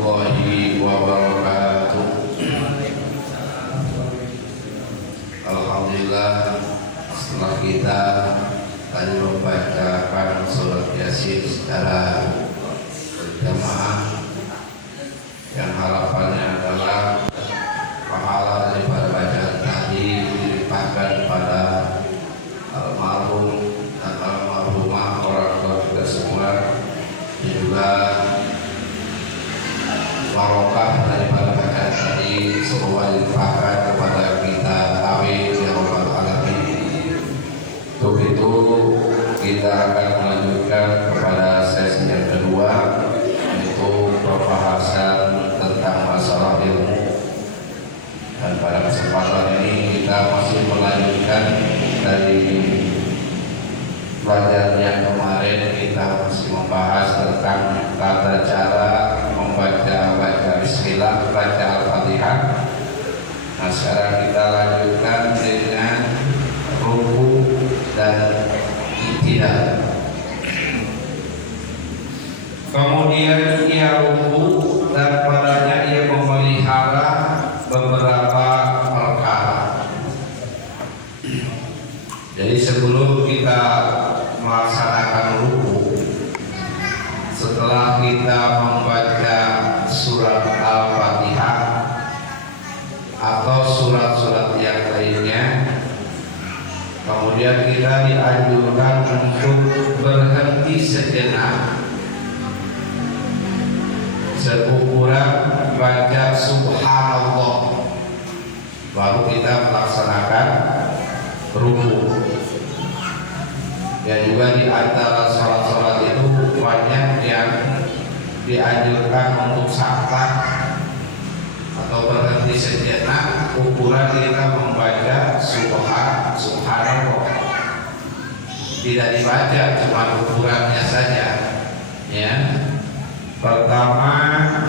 warahmatullahi wabarakatuh. Alhamdulillah, setelah kita tadi membacakan surat Yasin secara berjamaah, yang harapannya adalah pahala daripada bacaan tadi dilimpahkan pada almarhum dan almarhumah orang tua kita semua, juga barokah daripada bacaan tadi semua dilimpahkan kepada kita. Amin ya rabbal alamin. Untuk itu kita akan melanjutkan kepada sesi yang kedua, yaitu pembahasan tentang masalah ilmu. Dan pada kesempatan ini kita masih melanjutkan dari pelajaran yang kemarin. Kita masih membahas tentang tata cara membaca bismillah, baca al-fatihah. Nah, sekarang kita lanjutkan dengan ruku dan i'tidal. Kemudian ia ruku dan padanya ia memelihara beberapa perkara. Jadi sebelum kita melaksanakan ruku, setelah kita membaca surat al-fatihah atau surat-surat yang lainnya, kemudian kita dianjurkan untuk berhenti sejenak seukuran baca subhanallah, baru kita melaksanakan ruku. Ya, juga di antara sholat-sholat itu banyak yang dianjurkan untuk sakat atau berhenti sejenak ukuran kita membaca subhanallah. Tidak dibaca, cuma ukurannya saja. Ya. Pertama,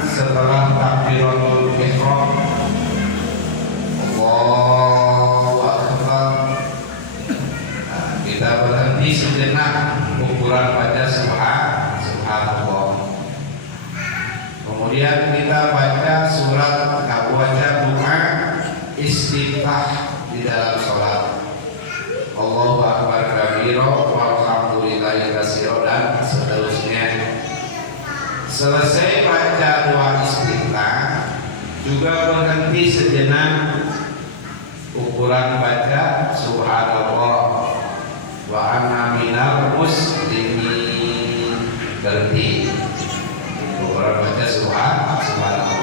setelah takbiratul ihram, Allahu akbar, kita berhenti sejenak ukuran baca subhanallah. Kemudian kita baca surat, baca doa istiftah di dalam sholat, Allahu akbar kabira walhamdulillahi katsira dan seterusnya. Selesai baca doa istiftah, juga berhenti sejenak ukuran baca subhanallah wa anna minal muslimin. Berhenti ukuran baca subhanallah.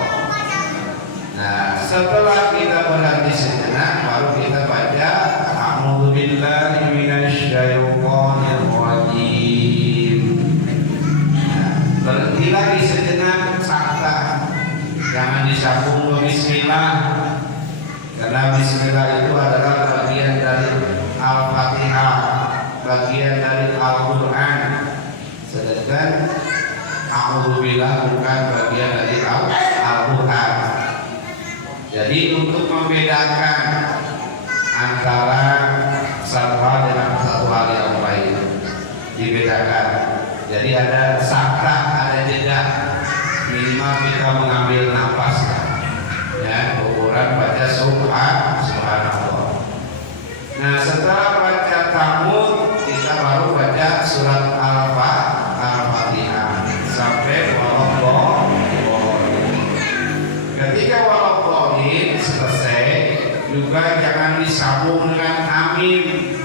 Nah, setelah kita berhenti sejenak, baru kita baca a'udzu billahi minasy syaithanir rajim. Berhenti lagi sejenak, sakta, jangan disambung ke bismillah, karena bismillah itu adalah bagian dari al-fatihah, bagian dari Al-Quran, sedangkan a'udzubillah bukan bagian dari Al-Quran. Jadi untuk membedakan antara satu hal dengan satu hal yang lain, dibedakan. Jadi ada sakta, ada jeda, minimal kita mengambil nafas, ya, ukuran baca subhanallah. Nah, setelah baca tamud, kita baru baca surat al-fatihah sampai waladhdallin. Ketika waladhdallin selesai, juga jangan disambung dengan amin.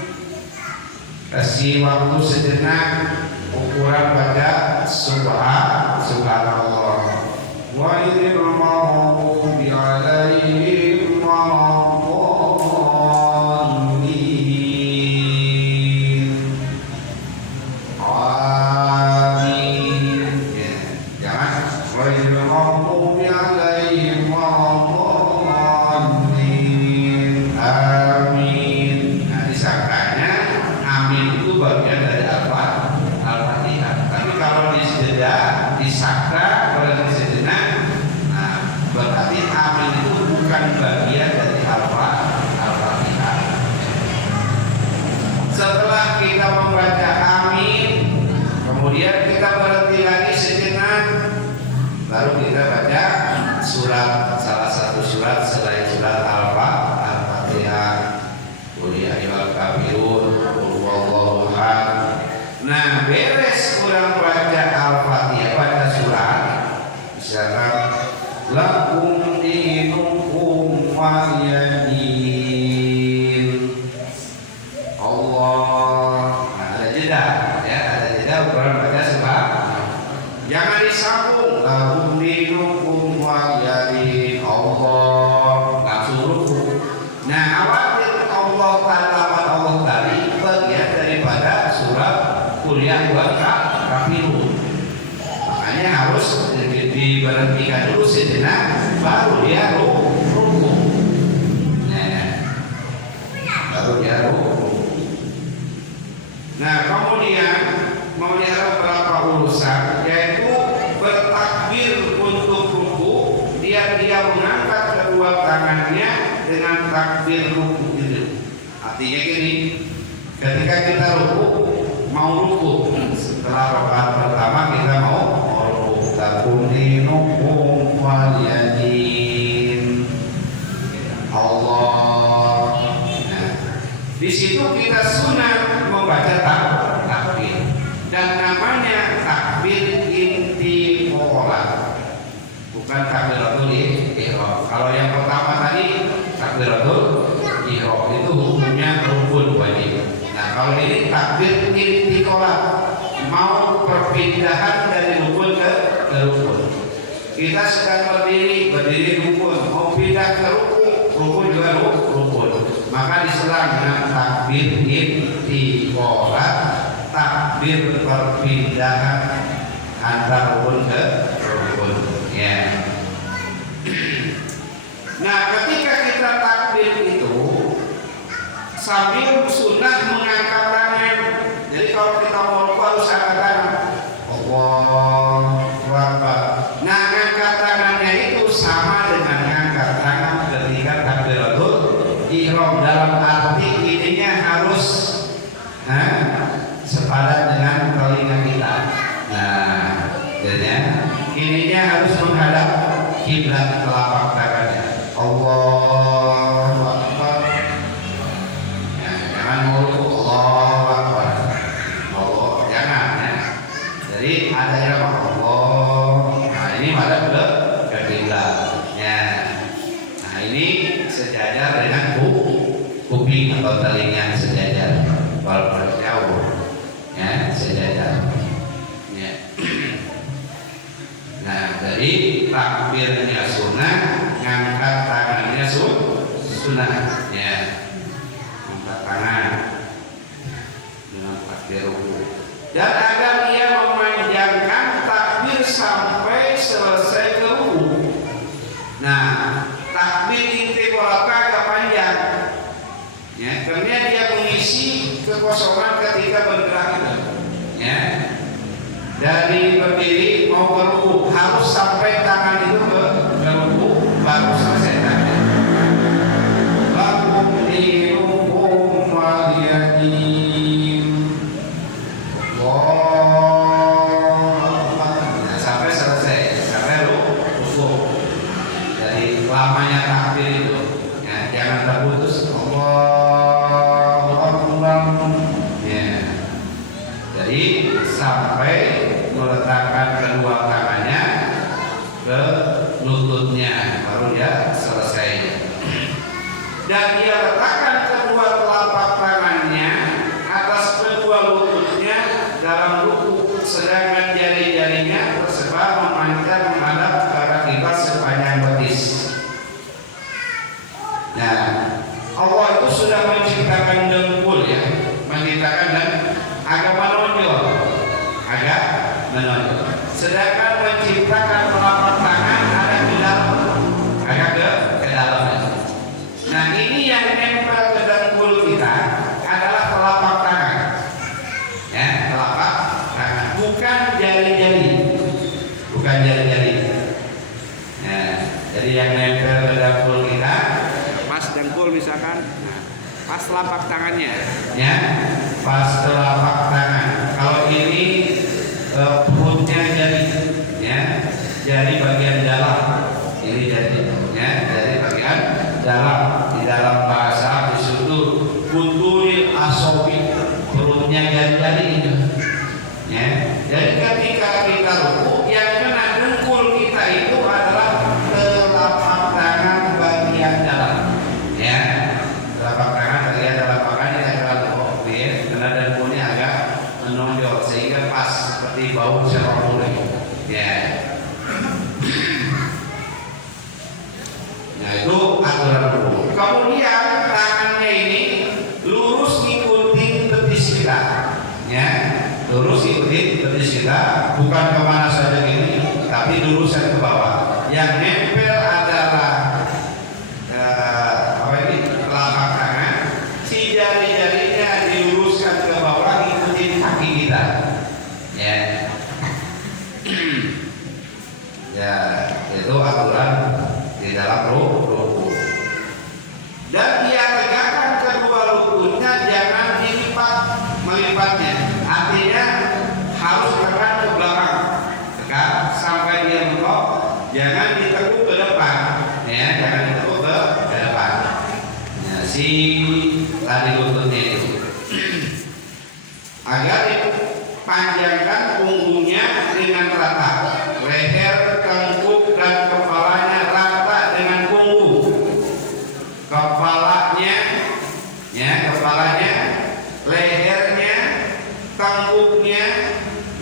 Kasih waktu sejenak, ukuran baca subhanallah. Wa idhil maghdubi 'alaihim waladdallin. Amin. Jangan wa idhil maghdubi 'alaihim waladdallin. Amin. Nah, disangkanya amin itu bagian dari apa? Al-Fatihah. Tapi kalau disakta oleh sejenak, nah, berarti amin itu bukan bagian dari Al-Fatihah. Setelah kita membaca amin, kemudian kita berhenti lagi sejenak, baru kita baca surat, salah satu surat selain surat Al-Fatihah. Qul ya ayyuhal kafirun, qul huwallahu ahad. Nah, beres kurang baca Al-Fatihah, baca surat, misalkan lakum dinukum waliyadin. Allah. Nah, ada jeda, ya, ada jeda ukuran baca surat. Jangan disambung lakum dinukum waliyadin. Allah langsung ruku. Nah, awatir Allah tanaman Allah tadi bagian daripada surat kuliah buat kafirun. Makanya harus diberhentikan dulu sejenak, baru dia ruku. Nah, baru dia ruku. Nah, kemudian memelihara beberapa urusan, yaitu bertakbir untuk ruku. Dia mengangkat kedua tangannya dengan takbir ruku itu. Artinya gini, ketika kita ruku, mau ruku setelah rakaat pertama kita mau ruku, lakum dinukum waliyadin. Allah. Nah, di situ kita sunat membaca takbir, dan namanya takbir intiqalah, bukan takbiratul ihram. Kalau yang pertama tadi takbiratul ihram itu hukumnya rukun wajib. Nah, kalau ini takbir intiqalah, mau perpindahan dari rukun ke rukun. Kita sedang berdiri rukun, mau pindah ke rukun juga rukun. Maka diserang dengan takbir intiqalah, takbir perpindahan antar rukun ke rukun. Ya. Nah, ketika kita takbir itu sambil sunnah mengangkat tangan. Jadi kalau kita mau ruku harus angkat tangan. Allahu Akbar. Nah, angkat tangannya itu sama dengan angkat tangan ketika takbiratul ihram, dalam arti ininya harus sepadan dengan telinga kita. Nah, jadinya ininya harus menghadap kiblat telapak tangannya. Allahu Akbar. Nah, jangan mulu Allahu Akbar. Allah, jangan ya. Jadi ada yang Allah. Nah, ini madhab ke kiblat. Ya. Nah, ini sejajar dengan kuping atau telinga sejajar, walaupun jauh. Ya, sejajar. Ya. Nah, dari takbirnya sunnah, ngangkat tangannya sunnah. Ya, angkat tangan dengan takbir ruku. Dan agar ia memanjangkan takbir sampai selesai ke ruku. Nah, takbir intiqalah agak panjang. Ya, karena dia mengisi kekosongan ketika bergerak itu. Ya. Dari berdiri mau ke ruku harus sampai tangan itu ke ruku baru selesai takbir. Lakum dinukum waliyadin. Nah, sampai selesai, sampai ruku. Jadi lamanya takbir itu, ya, jangan terputus. Allahu Akbar. Ya. Jadi sampai meletakkan kedua tangannya ke lututnya, baru dia selesai. Dan dia letakkan kedua telapak tangannya atas kedua lututnya dalam ruku, sedangkan jari-jarinya tersebar memanjang menghadap ke arah kiblat sepanjang betis. Nah, Allah itu sudah menciptakan dengkul, ya, menciptakan dan agak menonjol. Sedangkan menciptakan telapak tangan ada di dalam, agak ke dalam. Nah, ini yang nempel ke dengkul kita adalah telapak tangan. Ya, telapak tangan, bukan jari-jari. Bukan jari-jari. Nah, jadi yang nempel ke dengkul kita, pas dengkul misalkan, pas telapak tangannya, ya, pas telapak tangan. Kalau ini perutnya jari, ya, jari bagian dalam. Ini jarinya, jari bagian dalam. Di dalam bahasa disebut butulil asobi, perutnya jari-jari itu. Ya. Jadi ketika kita ruku, yang kena dengkul kita itu adalah telapak tangan bagian dalam. Ya, telapak tangan bagian dalam, makanya kita kalau ya, karena dengkulnya agak menonjol sehingga pas seperti bau serumur. Ya. Nah itu aturan ruku. Kemudian tangannya ini lurus ikutin betis kita. Ya. Lurus ikuti betis kita, bukan kemana saja gini, tapi lurusan ke bawah. Yang nempel adalah telapak tangan, si jari-jarinya diluruskan ke bawah ikutin kaki kita. Ya, ya itu aturan di dalam ruku. Dan dia tegakkan kedua lututnya, jangan dilipat melipatnya. Artinya harus tekan ke belakang, tekan sampai dia mentok, jangan ditekuk ke depan, ya, jangan ditekuk ke depan. Ya, si tadi lututnya itu, agar dipanjangkan punggungnya dengan rata, leher, tengkuk dan kepalanya rata dengan punggung. Kepalanya, ya, kepalanya, lehernya, tengkuknya,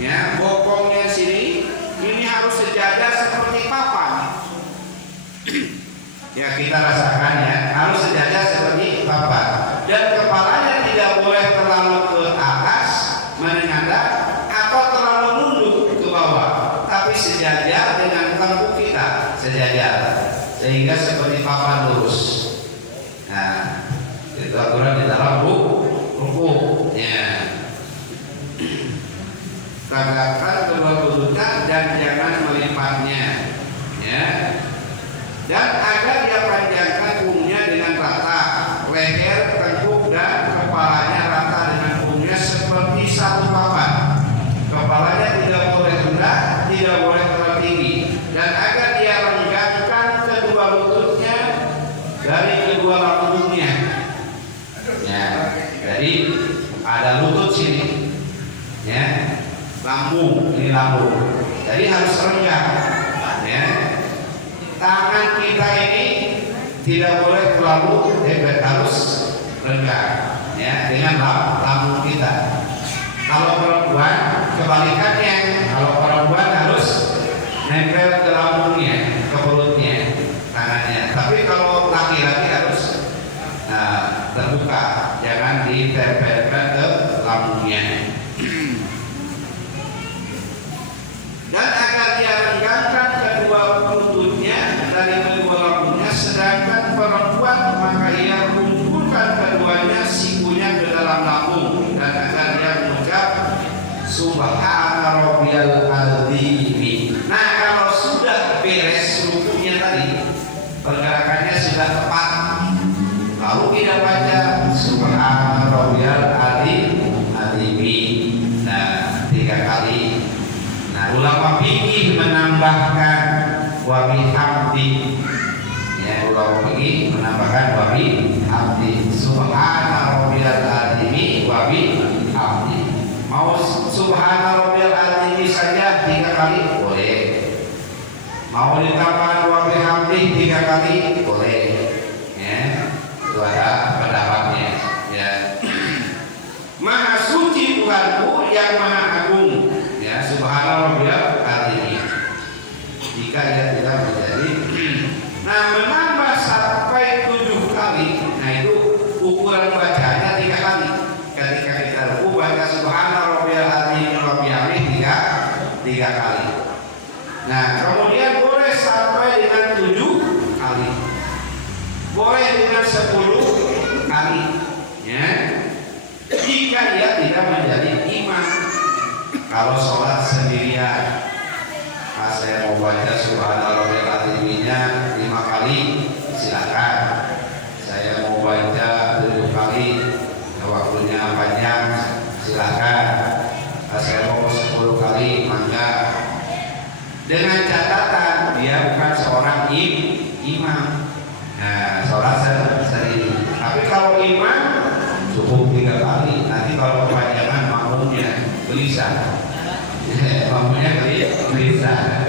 ya, bokongnya sini, ini harus sejajar seperti papan. Ya kita rasakan ya, harus sejajar seperti papan. Dan kepalanya tidak boleh terlalu ke atas, menengadah, atau terlalu nunduk ke bawah, tapi sejajar dengan tengkuk kita, sejajar, sehingga seperti papan lurus. Nah, itu aturan di dalam ruku. Ya. Tegakkan kedua lututnya dan jangan melipatnya, ya. Dan agar dia panjangkan punggungnya dengan rata, leher, tengkuk dan kepalanya rata dengan punggungnya seperti satu papan. Kepalanya tidak boleh rendah, tidak boleh terlalu tinggi, dan agar dia renggangkan kedua lututnya dari kedua lambungnya. Ya, jadi ada lutut sini, ya. Lambung, ini lambung. Jadi harus renggang, ya. Tangan kita ini tidak boleh terlalu harus renggang, ya, dengan lambung kita. Kalau perempuan kebalikannya, kalau perempuan harus nempel ke lambungnya, ke perutnya, tangannya. Tapi kalau laki-laki harus terbuka, jangan ditempelkan ke lambungnya. Dan agar dia renggangkan kedua lututnya dari kedua lambungnya, sedangkan perempuan maka ia kumpulkan keduanya sikunya ke dalam lambung, dan agar dia mengucap Subhana Rabbiyal Azim. Nah kalau sudah beres rukunya tadi, pergerakannya sudah tepat, lalu kita baca Subhana Rabbiyal Azim. Nah 3 kali. Ulama fikih menambahkan wa bihamdi, ya, ulama fikih menambahkan wa bihamdi, subhana rabbiyal azim wa bihamdi. Mau subhana rabbiyal azim saja 3 kali boleh, mau ditambah wa bihamdi 3 kali boleh, ya, itu ada pendapatnya, ya. Maha suci Tuhanku yang maha agung, ya, subhana rabbiyal azim. Jika ia tidak menjadi, nah menambah sampai 7 kali, nah itu ukuran bacanya 3 kali. Ketika kita ruku baca subhana rabbiyal azim wa bihamdihi 3 kali. Nah kemudian boleh sampai dengan 7 kali, boleh dengan 10 kali, ya. Jika ia tidak menjadi imam. Kalau sholat sendirian, saya mau baca subhanallah azimnya 5 kali, silakan. Saya mau baca 7 kali, waktunya panjang, silakan. Saya mau 10 kali, mangga. Dengan catatan imam. Nah, sholat sendiri. Tapi kalau imam cukup 3 kali. Nanti kalau kepanjangan makmumnya gelisah. Makmumnya gelisah.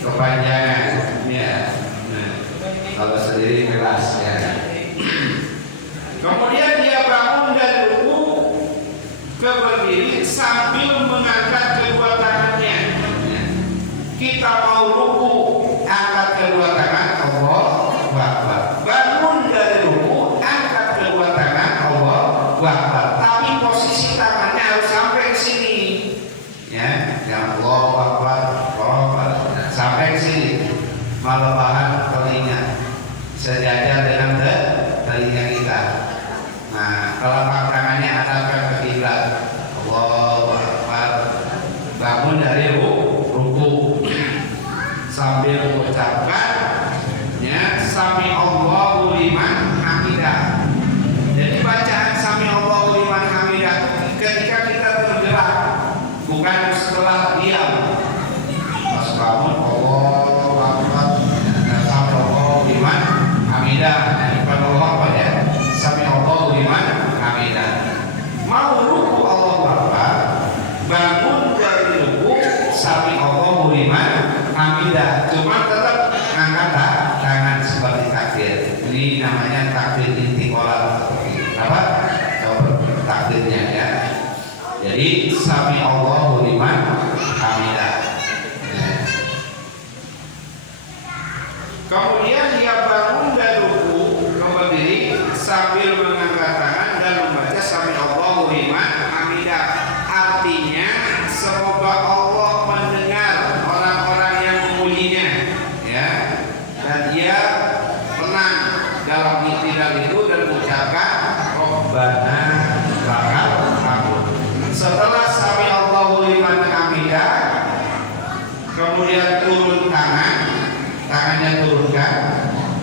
Kepanjangan. Ya. Nah, kalau sendiri kelas ya. Kemudian dia bangun dari ruku ke berdiri sambil mengangkat kedua tangannya. Kita mau ruku, angkat kedua tangan, Allahu Akbar. Bangun dari ruku, angkat kedua tangan, Allahu Akbar. Tapi posisi tangannya harus sampai ke sini. Ya, jangan Allahu Akbar, Allahu Akbar. Sampai ke sini. Melebahan telinga. Sejajar dengan telinga kita. Nah, telapak tangannya hadapkan ke kiblat. Allahu Akbar. Bangun dari ruku sambil mengucapkan ya sami Allahu liman hamidah. Jadi bacaan sami Allahu liman hamidah ketika kita bergerak, bukan setelah diam. Pas bangun Allahu Akbar, sami Allahu liman hamidah. Bukan Allah apa ya? Sami Allahu liman hamidah. Mau ruku Allahu Akbar, bangun dari ruku sami Allahu liman hamidah. Cuma tetap angkat tangan seperti takbir. Ini namanya takbir intiqalah. Apa? Coba takbirnya ya. Jadi sami Allahu liman hamidah. Kemudian dia bangun dari ruku ke berdiri sambil mengangkat tangan dan membaca sami Allahu liman hamidah. Artinya semoga Allah mendengar orang-orang yang memujinya, ya, dan dia tenang dalam ikhtiar itu dan mengucapkan Rabbana lakal hamd. Setelah sami Allahu liman hamidah, kemudian turun tangannya turunkan,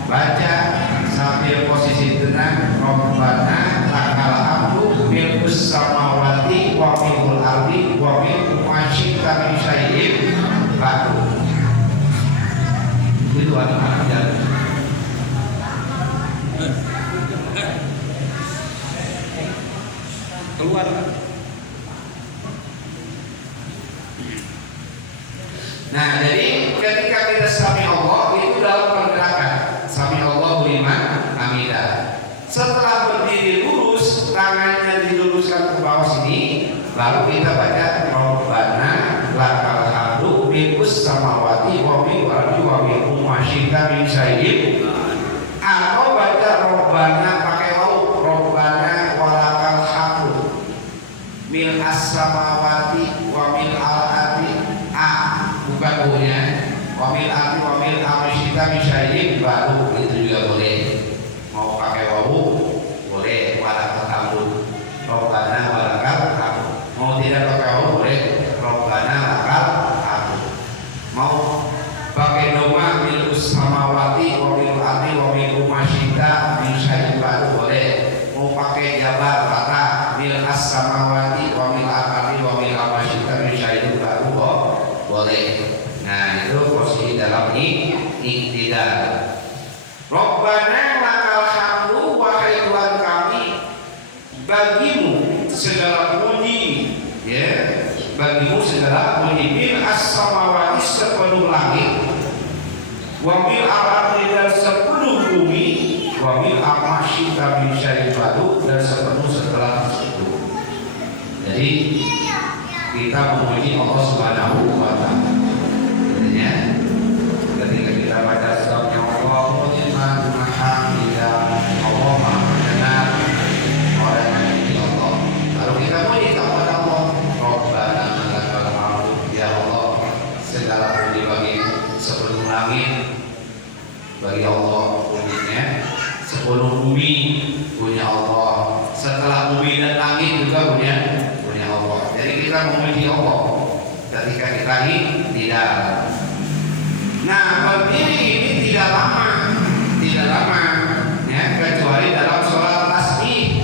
baca sambil posisi tenang Rabbana lakal hamdu milkus samawati wa milkul ardi wa milku masyikta min syai'in ba'du. Itu anak-anak jalan. Keluar. Nah, jadi ketika kita sami Allah itu dalam pergerakan sami Allahu liman hamidah. Setelah berdiri lurus, tangannya diluruskan ke bawah sini, lalu kita baca Rabbana lakal hamdu milkus samawati wa milkul ardi wa milku masyikta min syai'in. Atau baca Rabbana pakai waw, Rabbana walakal hamdu mil as-samawati wa mil al-ardi. Bukan punya wamil arti wamil amasyita misyai'in baru itu juga boleh. Mau pakai wawu boleh, walakal hamdu Rabbana walakal hamdu. Mau tidak pakai wawu boleh, Rabbana lakal hamdu. Mau pakai doma milkus samawati wamil arti wamil masyita misyai'in baru boleh. Mau pakai jabar rata mil as samawati wamil arti wamil amasyita misyai'in baru boleh. Nah, itu posisi dalam iktidal. Rabbana lakal hamdu, wahai Tuhan kami, bagimu segala puji, ya, bagimu segala puji. Bil as-samawati sepenuh langit, wa bil ardi dan sepenuh bumi, wa bil amasyita min syai'in ba'du dan sepenuh setelah itu. Jadi kita memuji Allah Subhanahu wa taala. Ketika kita baca sami Allahu liman hamidah, Allah Maha mendengar orang yang memuji Allah. Lalu kita puji kepada Allah, Rabbana lakal hamdu, ya Allah, segala puji bagi sepenuh langit bagi Allah pujinya, sepenuh bumi punya Allah, setelah bumi dan langit juga punya Allah. Jadi kita memuji Allah ketika kita tidak. Nah, berdiri ini tidak lama, ya, kecuali dalam sholat tasbih,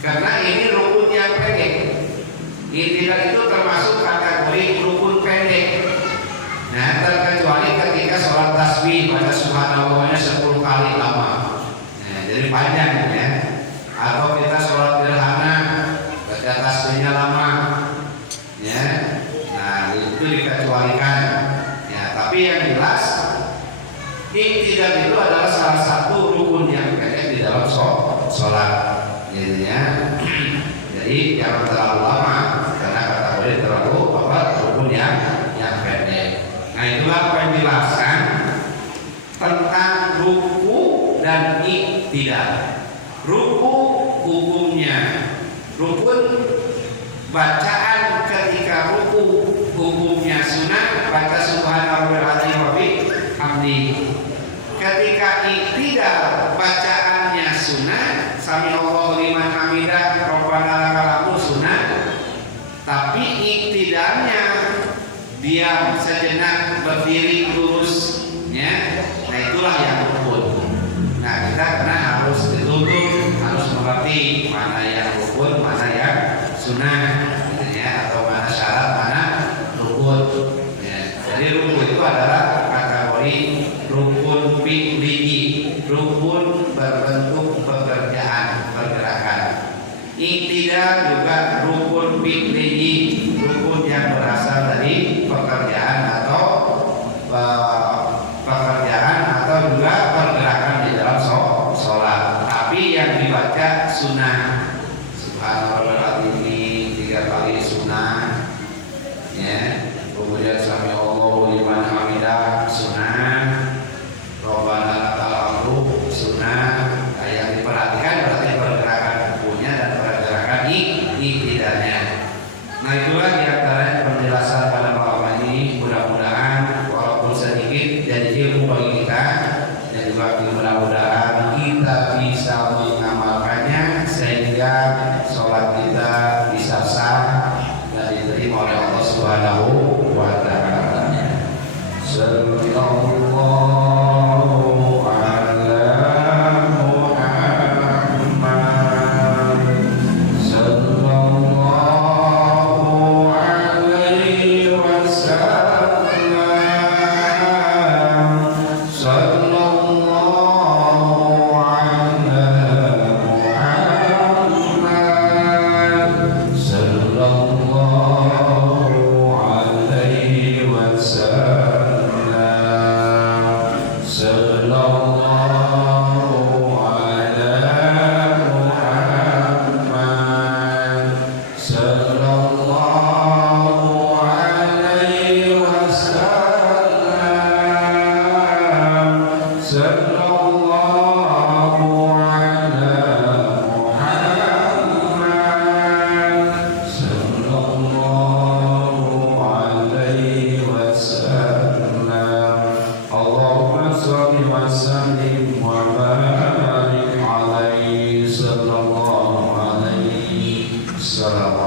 karena ini rukun yang pendek. Iktidal itu termasuk kategori rukun pendek. Nah, terkecuali ketika sholat tasbih panjang ya. Atau kita sholat gerhana baca tasbihnya lama ya. Nah itu dikecualikan ya. Tapi yang jelas iktidal itu adalah salah satu rukun yang kayaknya di dalam sholat gitu ya. Jadi jangan terlalu lama karena kategori terlalu rukun yang pendek. Nah itulah penjelasan tentang ruku dan iktidal. Ruku hukumnya, rukun bacaan ketika ruku hukumnya sunat, baca subhanallahil wa bihamdihi. Ketika iktidal bacaannya sunat, sami Allahu liman hamidah, rabbana lakal hamdu sunat. Tapi iktidalnya diam sejenak, berdiri lurus ya. Nah itulah yang rukun. Nah kita karena harus dituntut, harus mengerti mana yang rukun, mana yang sunnah gitu ya, atau mana syarat, mana rukun ya. Jadi rukun itu adalah kategori rukun fi'li, rukun berbentuk pekerjaan, pergerakan. Iktidal juga rukun fi'li, rukun yang berasal dari pekerjaan atau juga pergerakan di dalam sholat. Tapi yang dibaca sunnah, subhanallah ini 3 kali sunnah ya. Kemudian sami Allahu liman hamidah sunnah, rabbana lakal hamdu sunnah. Nah, yang diperhatikan berarti pergerakan bukunya dan pergerakan iktidalnya. Nah itulah diantaranya penjelasan pada malam ini. Mudah-mudahan walaupun sedikit jadi ilmu bagi kita, dan juga mudah-mudahan kita bisa mengamalkannya sehingga sholat kita bisa sah dan diterima oleh Allah Subhanahu wa Ta'ala. Sallallahu Assalamualaikum.